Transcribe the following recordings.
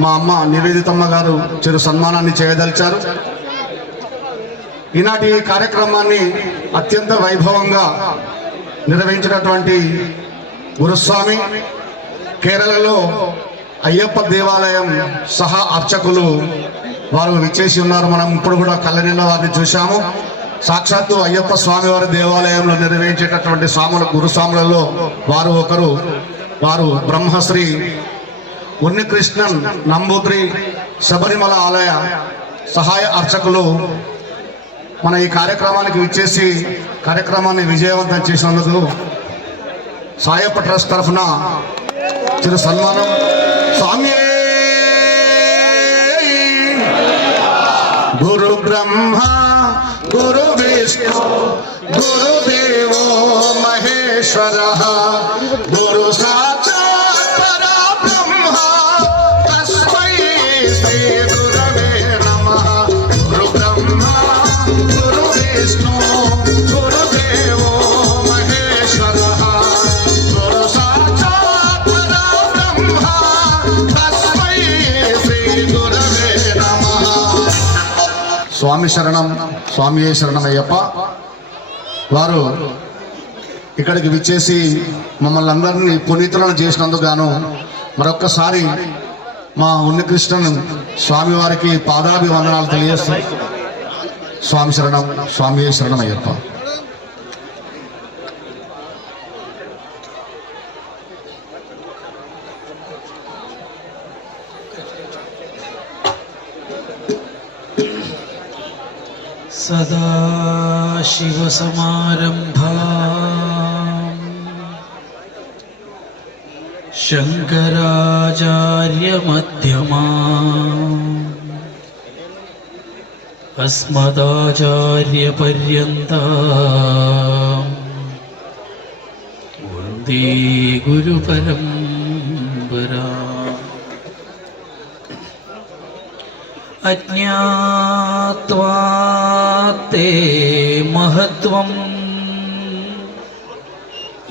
మా అమ్మ నివేదితమ్మ గారు చిరు సన్మానాన్ని చేయదలిచారు. ఈనాటి ఈ కార్యక్రమాన్ని అత్యంత వైభవంగా నిర్వహించినటువంటి గురుస్వామి, కేరళలో అయ్యప్ప దేవాలయం సహా అర్చకులు వారు విచ్చేసి ఉన్నారు. మనం ఇప్పుడు కూడా కళ్ళనీళ్ళ వారిని చూశాము. సాక్షాత్తు అయ్యప్ప స్వామి వారి దేవాలయంలో నిర్వహించేటటువంటి స్వాములు, గురుస్వాములలో వారు ఒకరు. వారు బ్రహ్మశ్రీ ఉన్నికృష్ణన్ నంబూద్రి శబరిమల ఆలయ సహాయ అర్చకులు. మన ఈ కార్యక్రమానికి విచ్చేసి కార్యక్రమాన్ని విజయవంతం చేసినందుకు సాయప్ప ట్రస్ట్ తరఫున చిరు సన్మానం. స్వామి గురు బ్రహ్మ గురు విష్ణు గురుదేవో మహేశ్వర గురు సాక్షాత్ పరబ్రహ్మ తస్మై శ్రీ గురవే నమః. గురు బ్రహ్మ గురు విష్ణు గురుదేవో మహేశ్వర గురు సాక్షాత్ పరబ్రహ్మ తస్మై శ్రీ గురవే నమః. స్వామి శరణం, స్వామియే శరణమయ్యప్ప. వారు ఇక్కడికి విచ్చేసి మమ్మల్ని అందరినీ పునీతులను చేసినందుకు గాను మరొక్కసారి మా ఉన్నికృష్ణన్ స్వామి వారికి పాదాభివందనాలు తెలియజేస్తాయి. స్వామి శరణం, స్వామియే శరణమయ్యప్ప. सदाशिवसमारम्भाम् शङ्कराचार्यमध्यमाम् अस्मदाचार्यपर्यन्ताम् वन्दे गुरुपरम्परा. अज्ञात्वा ते महत्वं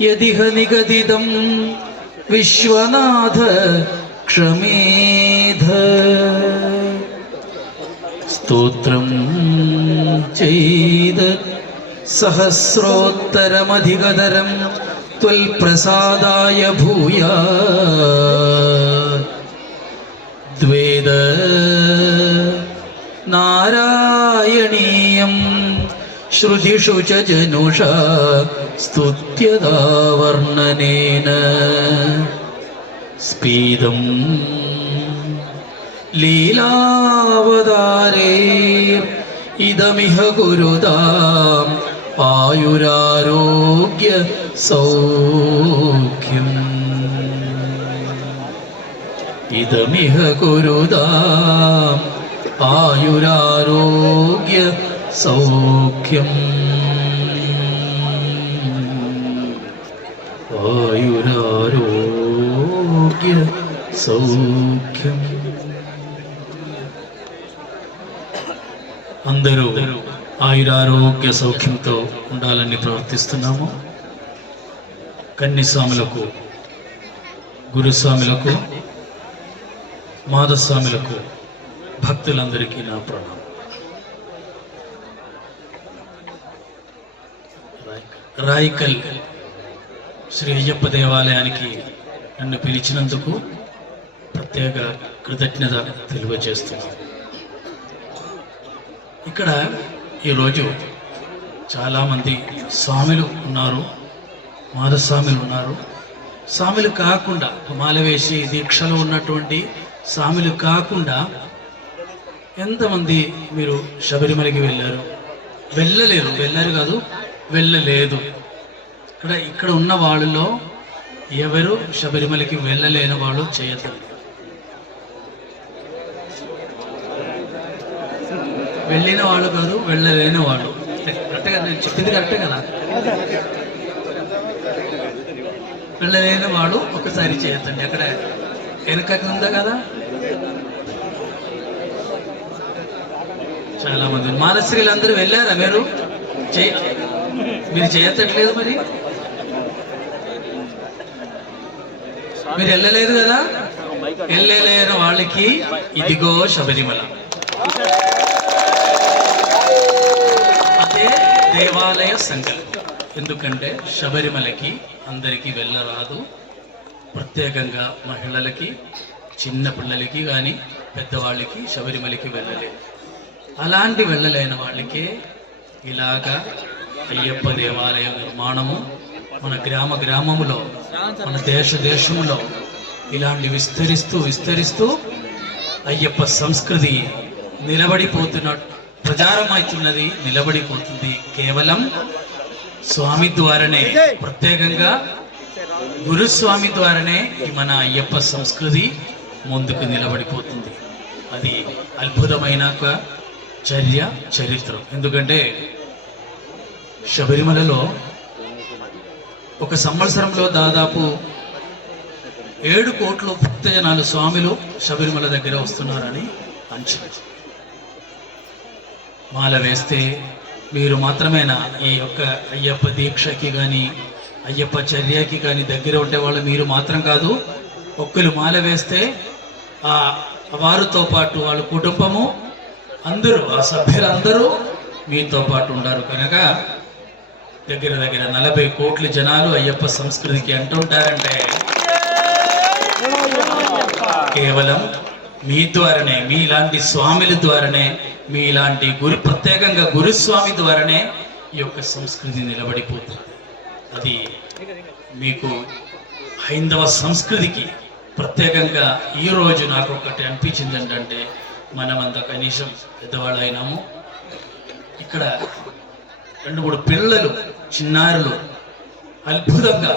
यदिह निगदितं विश्वनाथ क्षमेध. स्तोत्रं चैद सहस्रोत्तरमधिकतरं त्वल्प्रसादाय भूयात्. द्वेद नारायणीयं श्रुतिषु च जनुषा स्तुत्यदा वर्णनेन. स्पीदं लीलावतारे इदमिह गुरुदाम् आयुरारोग्य सौख्यम्. इदमिह गुरुदाम् आयुरारोग्य सौख्यम्. आयुरारोग्य सौख्यम्. అందరూ ఆయురారోగ్య సౌఖ్యంతో ఉండాలని ప్రార్థిస్తున్నాము. కన్యస్వాములకు, గురుస్వాములకు, మాధస్వాములకు, భక్తులందరికీ నా ప్రణామం. రాయికల్ శ్రీ అయ్యప్ప దేవాలయానికి నన్ను పిలిచినందుకు ప్రత్యేక కృతజ్ఞత తెలియజేస్తున్నాను. ఇక్కడ ఈరోజు చాలామంది స్వాములు ఉన్నారు, మాధస్వాములు ఉన్నారు. స్వాములు కాకుండా మాలవేసి దీక్షలో ఉన్నటువంటి స్వాములు కాకుండా ఎంతమంది మీరు శబరిమలకి వెళ్ళారు? వెళ్ళారు కాదు, వెళ్ళలేదు. ఇక్కడ ఉన్న వాళ్ళలో ఎవరు శబరిమలకి వెళ్ళలేని వాళ్ళు చేయతారు? వెళ్ళిన వాళ్ళు కాదు, వెళ్ళలేని వాళ్ళు. కరెక్ట్గా నేను చెప్పింది కరెక్టే కదా? వెళ్ళలేని వాడు ఒకసారి చేయొద్దండి. అక్కడ వెనక ఉందా కదా? చాలా మంది మానస్త్రీలందరూ వెళ్ళారా? మీరు చేయట్లేదు, మరి మీరు వెళ్ళలేదు కదా? వెళ్ళలేని వాళ్ళకి ఇదిగో శబరిమల. అదే దేవాలయ సంకల్పం. ఎందుకంటే శబరిమలకి అందరికీ వెళ్ళరాదు, ప్రత్యేకంగా మహిళలకి, చిన్న పిల్లలకి కానీ పెద్దవాళ్ళకి శబరిమలకి వెళ్ళలేదు. అలాంటి వెళ్ళలేని వాళ్ళకే ఇలాగా అయ్యప్ప దేవాలయ నిర్మాణము మన గ్రామంలో, మన దేశంలో ఇలాంటి విస్తరిస్తూ అయ్యప్ప సంస్కృతి నిలబడిపోతున్న, ప్రచారమవుతున్నది, నిలబడిపోతుంది. కేవలం స్వామి ద్వారానే, ప్రత్యేకంగా గురుస్వామి ద్వారానే మన అయ్యప్ప సంస్కృతి ముందుకు నిలబడిపోతుంది. అది అద్భుతమైన ఒక చరిత్ర. ఎందుకంటే శబరిమలలో ఒక సంవత్సరంలో దాదాపు 7 కోట్ల భక్తజనాలు స్వాములు శబరిమల దగ్గర వస్తున్నారని అంచనా. మాల వేస్తే మీరు మాత్రమేనా ఈ యొక్క అయ్యప్ప దీక్షకి కానీ అయ్యప్ప చర్యకి కానీ దగ్గర ఉండే వాళ్ళు మీరు మాత్రం కాదు. ఒక్కరు మాల వేస్తే ఆ వారితో పాటు వాళ్ళ కుటుంబము అందరూ, ఆ సభ్యులందరూ మీతో పాటు ఉంటారు. కనుక దగ్గర 40 కోట్ల జనాలు అయ్యప్ప సంస్కృతికి అంటుంటారంటే కేవలం మీ ద్వారానే, మీలాంటి స్వామిల ద్వారానే, మీలాంటి ప్రత్యేకంగా గురుస్వామి ద్వారానే ఈ యొక్క సంస్కృతి నిలబడిపోతుంది. అది మీకు హైందవ సంస్కృతికి ప్రత్యేకంగా ఈరోజు నాకు ఒకటి అనిపించింది ఏంటంటే, మనమంతా కనీసం పెద్దవాళ్ళు అయినాము, ఇక్కడ 2-3 పిల్లలు, చిన్నారులు అద్భుతంగా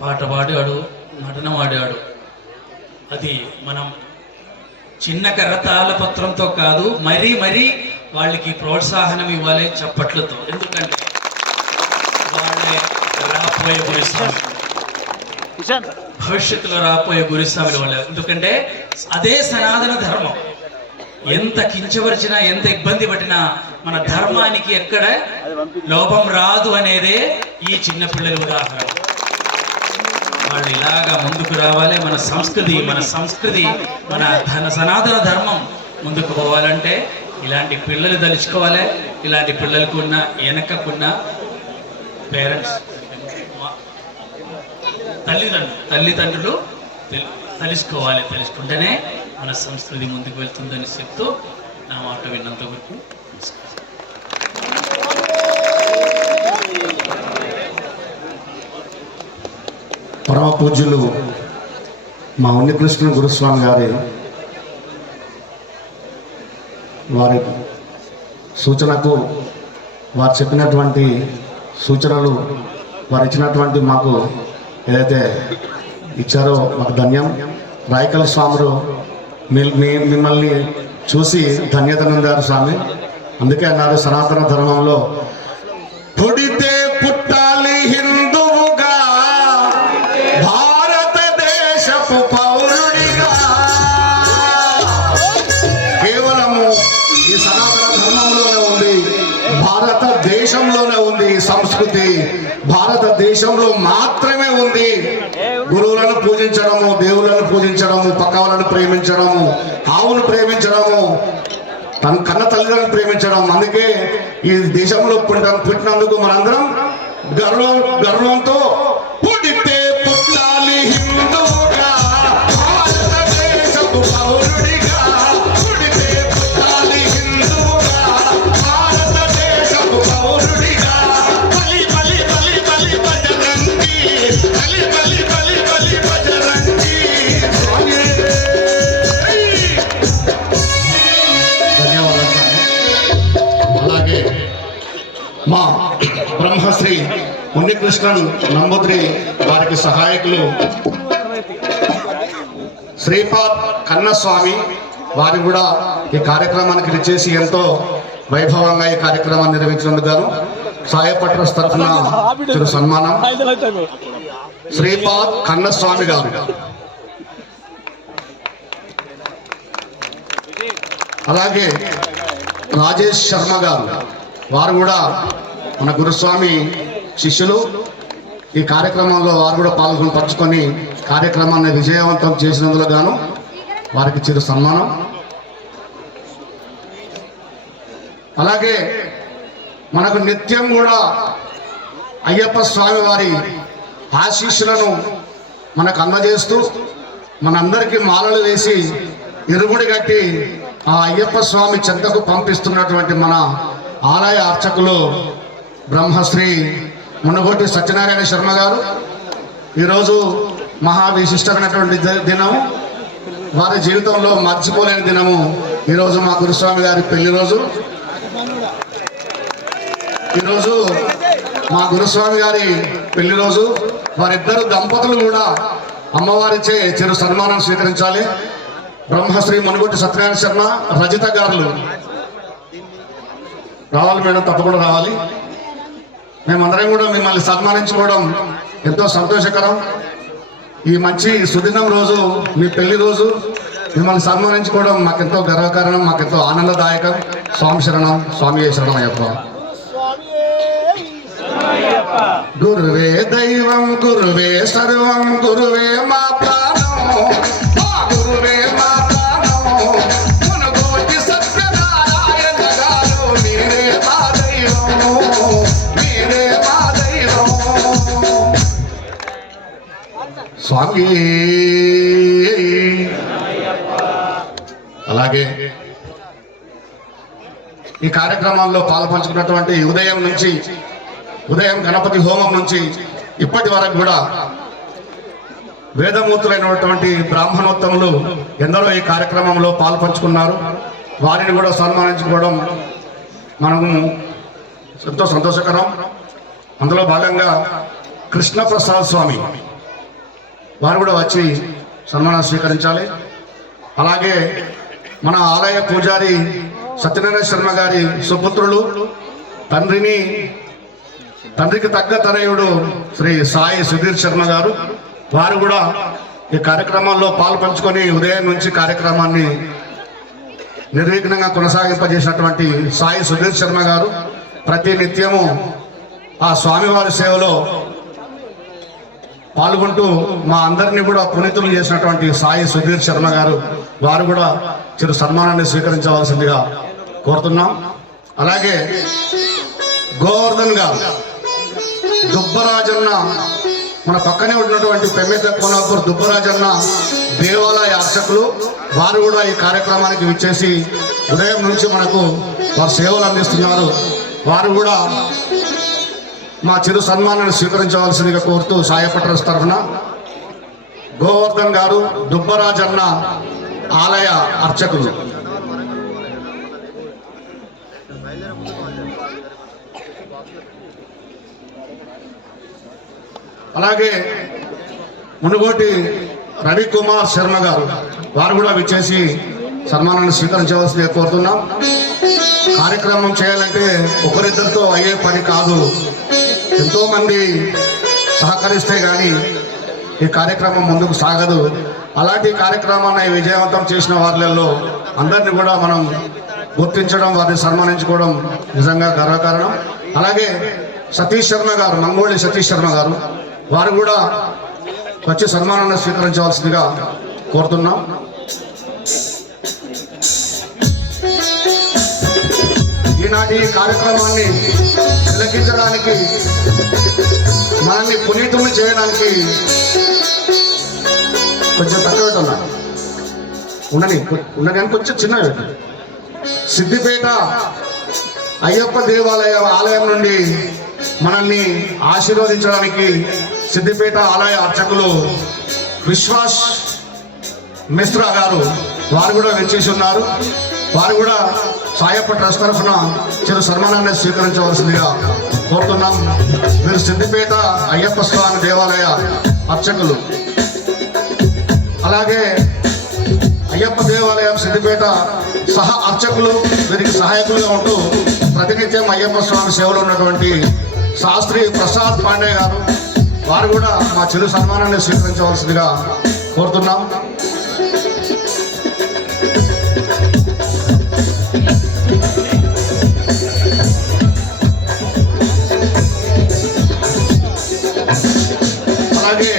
పాట పాడాడు, నటన ఆడాడు. అది మనం చిన్న కర్రతాళ పత్రంతో కాదు, మరీ వాళ్ళకి ప్రోత్సాహనం ఇవ్వాలి చప్పట్లతో. ఎందుకంటే వాళ్ళే రాబోయే గురుస్వామి, భవిష్యత్తులో రాబోయే గురుస్వామిని వాళ్ళే. ఎందుకంటే అదే సనాతన ధర్మం. ఎంత కించపరిచినా, ఎంత ఇబ్బంది పట్టినా మన ధర్మానికి ఎక్కడ లోపం రాదు అనేదే ఈ చిన్న పిల్లల ఉదాహరణ. వాళ్ళు ఇలాగా ముందుకు రావాలి. మన సంస్కృతి మన సనాతన ధర్మం ముందుకు పోవాలంటే ఇలాంటి పిల్లలు తలుచుకోవాలి. ఇలాంటి పిల్లలకు ఉన్న వెనకకున్న పేరెంట్స్, తల్లిదండ్రులు తెలుసుకోవాలి. తెలుసుకుంటేనే మన సంస్కృతి ముందుకు వెళ్తుందని చెప్తూ నా మాట విన్నంత వరకు పరమ పూజ్యులు మా ఉన్నికృష్ణ గురుస్వామి గారి వారి సూచనకు, వారు చెప్పినటువంటి సూచనలు, వారు ఇచ్చినటువంటి మాకు ఏదైతే ఇచ్చారో మాకు ధన్యం. రాయకల్ స్వాములు మిమ్మల్ని చూసి ధన్యత పొందారు స్వామి. అందుకే అన్నారు సనాతన ధర్మంలో పుడితే పుట్టాలి హిందువుగా, భారతదేశపు పౌరుడిగా. కేవలము ఈ సనాతన ధర్మంలోనే ఉంది, భారతదేశంలోనే ఉంది ఈ సంస్కృతి. భారతదేశంలో మాత్రమే ఉంది గురువులను పూజించడము, దేవుళ్ళను పూజించడము, పక్క వాళ్ళను ప్రేమించడము, ఆవును ప్రేమించడము, తన కన్న తల్లిదండ్రులను ప్రేమించడం. అందుకే ఈ దేశంలో పుట్టినందుకు మనందరం గర్వంతో పుట్టితే పుట్టాలి హిందువుగా, భారతదేశపు పౌరుడిగా. పుట్టితే పుట్టాలి హిందువుగా, భారతదేశపు పౌరుడిగా. బలి బలి బలి బలి బజరంగి, బలి బలి బలి బలి బజరంగి. ధన్యవాదాలు. అలాగే మా బ్రహ్మశ్రీ ఉన్నికృష్ణన్ నంబూద్రి వారికి సహాయకులు శ్రీపాద్ కన్నస్వామి వారు కూడా ఈ కార్యక్రమానికి విచ్చేసి ఎంతో వైభవంగా ఈ కార్యక్రమాన్ని నిర్వహించినందుకు గాను సాయపట్రస్ తరఫున చిరు సన్మానం శ్రీపాద్ కన్నస్వామి గారు. అలాగే రాజేష్ శర్మ గారు, వారు కూడా మన గురుస్వామి శిష్యులు. ఈ కార్యక్రమంలో వారు కూడా పంచుకొని కార్యక్రమాన్ని విజయవంతం చేసినందుకు గాను వారికి చిరు సన్మానం. అలాగే మనకు నిత్యం కూడా అయ్యప్ప స్వామి వారి ఆశీస్సులను మనకు అందజేస్తూ మనందరికీ మాలలు వేసి ఇరుముడి కట్టి ఆ అయ్యప్ప స్వామి చెంతకు పంపిస్తున్నటువంటి మన ఆలయ అర్చకులు బ్రహ్మశ్రీ మునుగోటి సత్యనారాయణ శర్మ గారు. ఈరోజు మహా విశిష్టమైనటువంటి దినము, వారి జీవితంలో మర్చిపోలేని దినము. ఈరోజు మా గురుస్వామి గారి పెళ్లి రోజు. ఈరోజు మా గురుస్వామి గారి పెళ్లి రోజు. వారిద్దరు దంపతులు కూడా అమ్మవారిచే చిరు సన్మానం స్వీకరించాలి. బ్రహ్మశ్రీ మునుగోటి సత్యనారాయణ శర్మ, రజిత గారులు రావాలి మేడం, తప్పకుండా రావాలి. మేమందరం కూడా మిమ్మల్ని సన్మానించుకోవడం ఎంతో సంతోషకరం. ఈ మంచి సుదినం రోజు, మీ పెళ్లి రోజు, మిమ్మల్ని సన్మానించుకోవడం మాకెంతో గర్వకారణం, మాకెంతో ఆనందదాయకం. స్వామి శరణం, స్వామి శరణం అయ్యప్ప. గురువే దైవం, గురువే సర్వం, గురువే మా ప్రాణం, గురువే మా ప్రాణం. మునుగోటి సత్యనారాయణ గారు, మీరే మా దైవం, మీరే మా దైవం. స్వామి. అలాగే ఈ కార్యక్రమాల్లో పాల్పంచుకున్నటువంటి ఉదయం గణపతి హోమం నుంచి ఇప్పటి వరకు కూడా వేదమూర్తులైనటువంటి బ్రాహ్మణోత్తములు ఎందరో ఈ కార్యక్రమంలో పాల్పంచుకున్నారు. వారిని కూడా సన్మానించుకోవడం మనము ఎంతో సంతోషకరం. అందులో భాగంగా కృష్ణప్రసాద్ స్వామి వారు కూడా వచ్చి సన్మానం స్వీకరించాలి. అలాగే మన ఆలయ పూజారి సత్యనారాయణ శర్మ గారి సుపుత్రులు, తండ్రికి తగ్గ తనయుడు శ్రీ సాయి సుధీర్ శర్మ గారు, వారు కూడా ఈ కార్యక్రమాల్లో పాల్పంచుకొని ఉదయం నుంచి కార్యక్రమాన్ని నిర్విఘ్నంగా కొనసాగింపజేసినటువంటి సాయి సుధీర్ శర్మ గారు ప్రతి నిత్యము ఆ స్వామివారి సేవలో పాల్గొంటూ మా అందరినీ కూడా పునీతులు చేసినటువంటి సాయి సుధీర్ శర్మ గారు, వారు కూడా చిరు సన్మానాన్ని స్వీకరించవలసిందిగా కోరుతున్నాం. అలాగే గోవర్ధన్ గారు, దుబ్బరాజన్న, మన పక్కనే ఉన్నటువంటి పెమ్మెద కోనాపూర్ దుబ్బరాజన్న దేవాలయ అర్చకులు, వారు కూడా ఈ కార్యక్రమానికి విచ్చేసి ఉదయం నుంచి మనకు వారు సేవలు అందిస్తున్నారు. వారు కూడా మా చిరు సన్మానాన్ని స్వీకరించవలసిందిగా కోరుతూ సాయపట్రస్ తరఫున గోవర్ధన్ గారు, దుబ్బరాజన్న ఆలయ అర్చకులు. అలాగే మునుగోటి రవికుమార్ శర్మ గారు, వారు కూడా విచ్చేసి సన్మానాన్ని స్వీకరించవలసిందిగా కోరుతున్నాం. కార్యక్రమం చేయాలంటే ఒకరిద్దరితో అయ్యే పని కాదు, ఎంతో మంది సహకరిస్తే కానీ ఈ కార్యక్రమం ముందుకు సాగదు. అలాంటి కార్యక్రమాన్ని విజయవంతం చేసిన వారిలో అందరినీ కూడా మనం గుర్తించడం, వారిని సన్మానించుకోవడం నిజంగా గర్వకారణం. అలాగే సతీష్ శర్మ గారు, మంగోళి సతీష్ శర్మ గారు, వారు కూడా వచ్చి సన్మానాన్ని స్వీకరించవలసిందిగా కోరుతున్నాం. ఈనాటి ఈ కార్యక్రమాన్ని తిలకించడానికి, మనల్ని పునీతుల్ని చేయడానికి కొంచెం తక్కువ పెట్టున్నా ఉండని కానీ కొంచెం చిన్నగా. సిద్దిపేట అయ్యప్ప ఆలయం నుండి మనల్ని ఆశీర్వదించడానికి సిద్దిపేట ఆలయ అర్చకులు విశ్వాస్ మిశ్రా గారు, వారు కూడా వచ్చేసి ఉన్నారు. వారు కూడా సాయప్ప ట్రస్ట్ తరఫున చిరు సన్మానాన్ని స్వీకరించవలసిందిగా కోరుతున్నాం. మీరు సిద్దిపేట అయ్యప్ప స్వామి దేవాలయ అర్చకులు. అలాగే అయ్యప్ప దేవాలయం సిద్దిపేట సహ అర్చకులు, వీరికి సహాయకులుగా ఉంటూ ప్రతినిత్యం అయ్యప్ప స్వామి సేవలో ఉన్నటువంటి శాస్త్రి ప్రసాద్ పాండే గారు, వారు కూడా మా చిరు సన్మానాన్ని స్వీకరించవలసిందిగా కోరుతున్నాం. అలాగే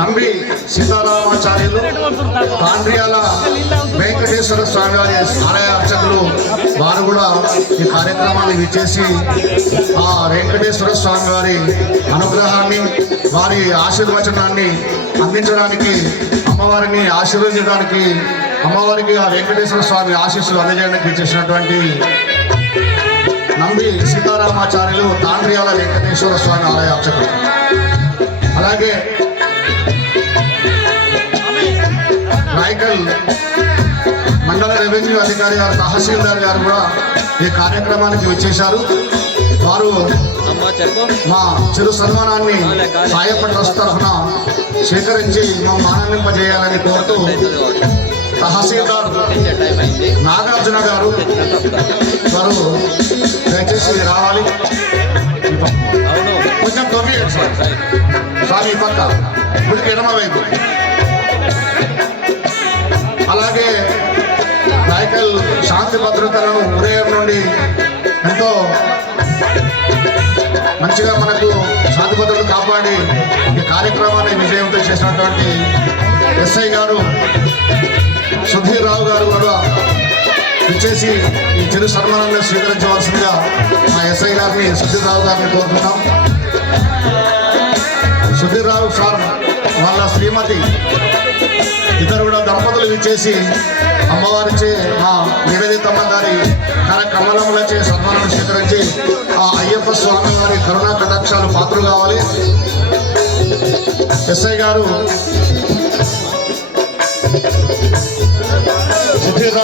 నంబి సీతారామాచార్యులు తాండ్రియాల వెంకటేశ్వర స్వామి వారి ఆలయ అర్చకులు వారు కూడా ఈ కార్యక్రమాన్ని విచ్చేసి ఆ వెంకటేశ్వర స్వామి వారి అనుగ్రహాన్ని వారి ఆశీర్వచనాన్ని అందించడానికి అమ్మవారిని ఆశీర్వదించడానికి అమ్మవారికి ఆ వెంకటేశ్వర స్వామి ఆశీస్సులు అందజేయడానికి విచ్చేసినటువంటి నంబి సీతారామాచార్యులు తాండ్రియాల వెంకటేశ్వర స్వామి ఆలయ అర్చకులు. అలాగే రాయకల్ మండల రెవెన్యూ అధికారి గారు తహసీల్దార్ గారు కూడా ఈ కార్యక్రమానికి వచ్చేశారు. వారు మా చిరు సన్మానాన్ని సాయప ట్రస్ట్ తరఫున స్వీకరించి మా ఆనందింపజేయాలని కోరుతూ తహసీల్దార్ నాగార్జున గారు వారు దయచేసి రావాలి. కొంచెం తొమ్మిది స్వామి పక్క గుడికి ఎడమ వైపు. అలాగే రాయకల్ శాంతి భద్రతలను ఉదయం నుండి ఎంతో మంచిగా మనకు శాంతి భద్రతలు కాపాడి ఈ కార్యక్రమాన్ని విజయవంతం చేసినటువంటి ఎస్ఐ గారు సుధీర్ రావు గారు కూడా విచ్చేసి ఈ చిరు సన్మానాన్ని స్వీకరించవలసిందిగా మా ఎస్ఐ గారిని సుధీర్ రావు గారిని కోరుతున్నాం. సుధీర్ రావు సార్ వాళ్ళ శ్రీమతి ఇద్దరు కూడా దంపతులు విచ్చేసి అమ్మవారిచే మా నివేదితమ్మ గారి కమలములచే సన్మానం స్వీకరించి ఆ అయ్యప్ప స్వామి వారి కరుణా కటాక్షాలు పాత్రలు కావాలి. ఎస్ఐ గారు సుధీర్ రావు